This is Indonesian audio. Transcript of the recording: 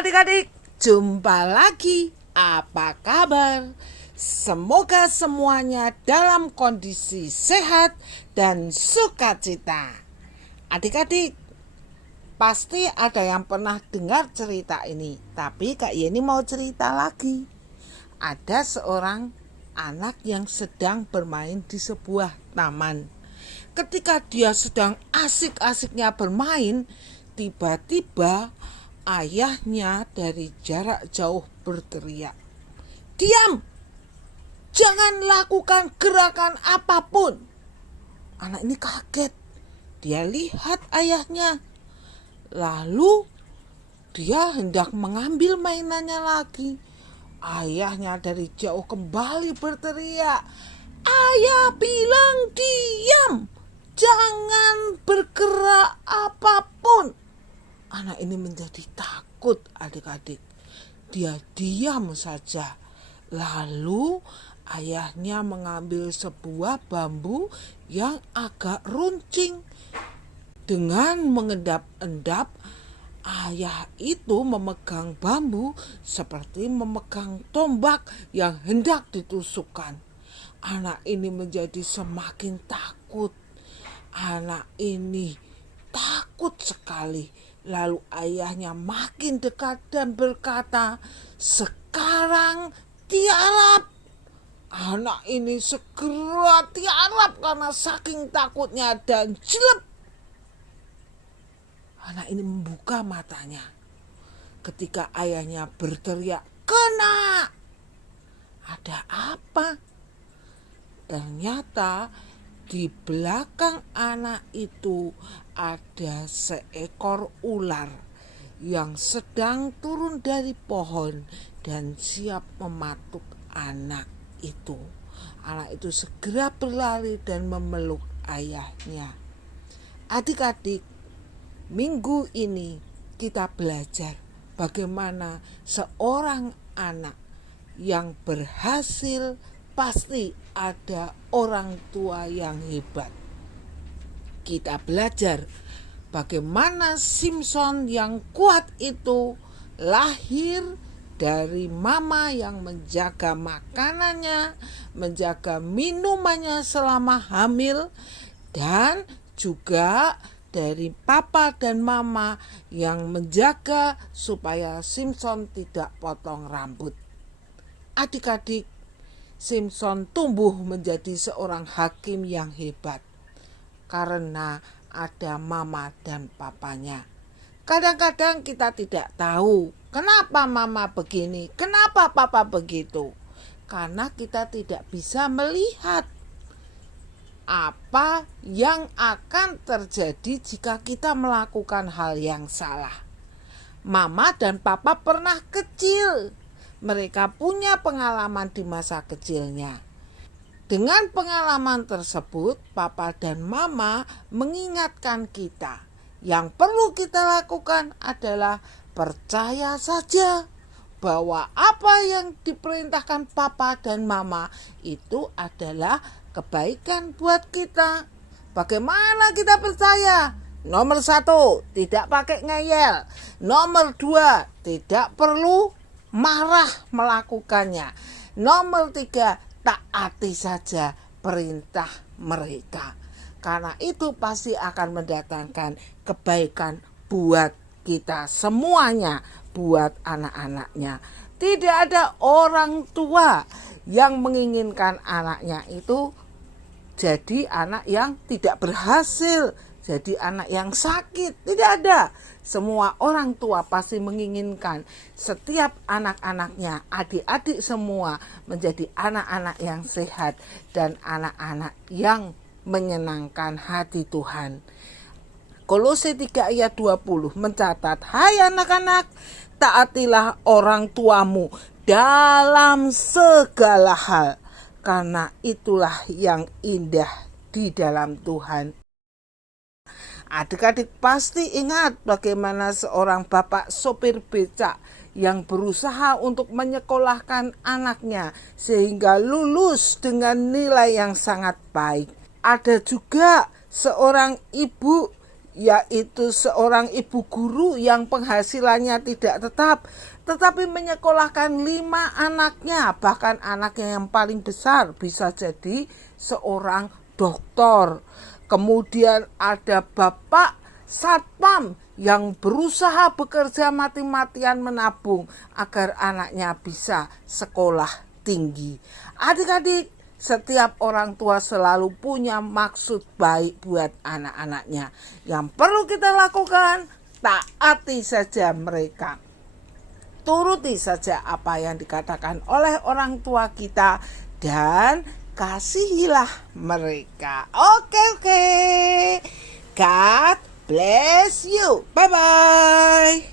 adik-adik, jumpa lagi. Apa kabar? Semoga semuanya dalam kondisi sehat dan sukacita. Adik-adik, pasti ada yang pernah dengar cerita ini, tapi Kak Yeni mau cerita lagi. Ada seorang anak yang sedang bermain di sebuah taman. Ketika dia sedang asik-asiknya bermain, tiba-tiba ayahnya dari jarak jauh berteriak, "Diam! Jangan lakukan gerakan apapun." Anak ini kaget. Dia lihat ayahnya. Lalu dia hendak mengambil mainannya lagi. Ayahnya dari jauh kembali berteriak, "Ayah bilang diam! Jangan bergerak apapun." Anak ini menjadi takut, adik-adik. Dia diam saja. Lalu ayahnya mengambil sebuah bambu yang agak runcing. Dengan mengendap-endap, ayah itu memegang bambu seperti memegang tombak yang hendak ditusukkan. Anak ini menjadi semakin takut. Anak ini takut sekali. Lalu ayahnya makin dekat dan berkata, "Sekarang tiarap." Anak ini segera tiarap karena saking takutnya dan jelek. Anak ini membuka matanya ketika ayahnya berteriak, "Kena!" Ada apa? Ternyata di belakang anak itu ada seekor ular yang sedang turun dari pohon dan siap mematuk anak itu. Anak itu segera berlari dan memeluk ayahnya. Adik-adik, minggu ini kita belajar bagaimana seorang anak yang berhasil pasti ada orang tua yang hebat. Kita belajar bagaimana Simpson yang kuat itu lahir dari mama yang menjaga makanannya, menjaga minumannya selama hamil, dan juga dari papa dan mama yang menjaga supaya Simpson tidak potong rambut. Adik-adik, Simpson tumbuh menjadi seorang hakim yang hebat karena ada mama dan papanya. Kadang-kadang kita tidak tahu kenapa mama begini, kenapa papa begitu. Karena kita tidak bisa melihat apa yang akan terjadi jika kita melakukan hal yang salah. Mama dan papa pernah kecil. Mereka punya pengalaman di masa kecilnya. Dengan pengalaman tersebut, papa dan mama mengingatkan kita. Yang perlu kita lakukan adalah percaya saja bahwa apa yang diperintahkan papa dan mama itu adalah kebaikan buat kita. Bagaimana kita percaya? Nomor 1, tidak pakai ngeyel. Nomor 2, tidak perlu marah melakukannya. Nomor 3, taati saja perintah mereka. Karena itu pasti akan mendatangkan kebaikan buat kita semuanya, buat anak-anaknya. Tidak ada orang tua yang menginginkan anaknya itu jadi anak yang tidak berhasil, jadi anak yang sakit. Tidak ada. Semua orang tua pasti menginginkan setiap anak-anaknya, adik-adik semua menjadi anak-anak yang sehat dan anak-anak yang menyenangkan hati Tuhan. Kolose 3 ayat 20 mencatat, "Hai anak-anak, taatilah orang tuamu dalam segala hal, karena itulah yang indah di dalam Tuhan." Adik-adik pasti ingat bagaimana seorang bapak sopir becak yang berusaha untuk menyekolahkan anaknya sehingga lulus dengan nilai yang sangat baik. Ada juga seorang ibu yaitu seorang ibu guru yang penghasilannya tidak tetap, tetapi menyekolahkan 5 anaknya, bahkan anaknya yang paling besar bisa jadi seorang dokter. Kemudian ada bapak satpam yang berusaha bekerja mati-matian menabung agar anaknya bisa sekolah tinggi. Adik-adik, setiap orang tua selalu punya maksud baik buat anak-anaknya. Yang perlu kita lakukan, taati saja mereka. Turuti saja apa yang dikatakan oleh orang tua kita dan kasihilah mereka. Oke. God bless you. Bye-bye.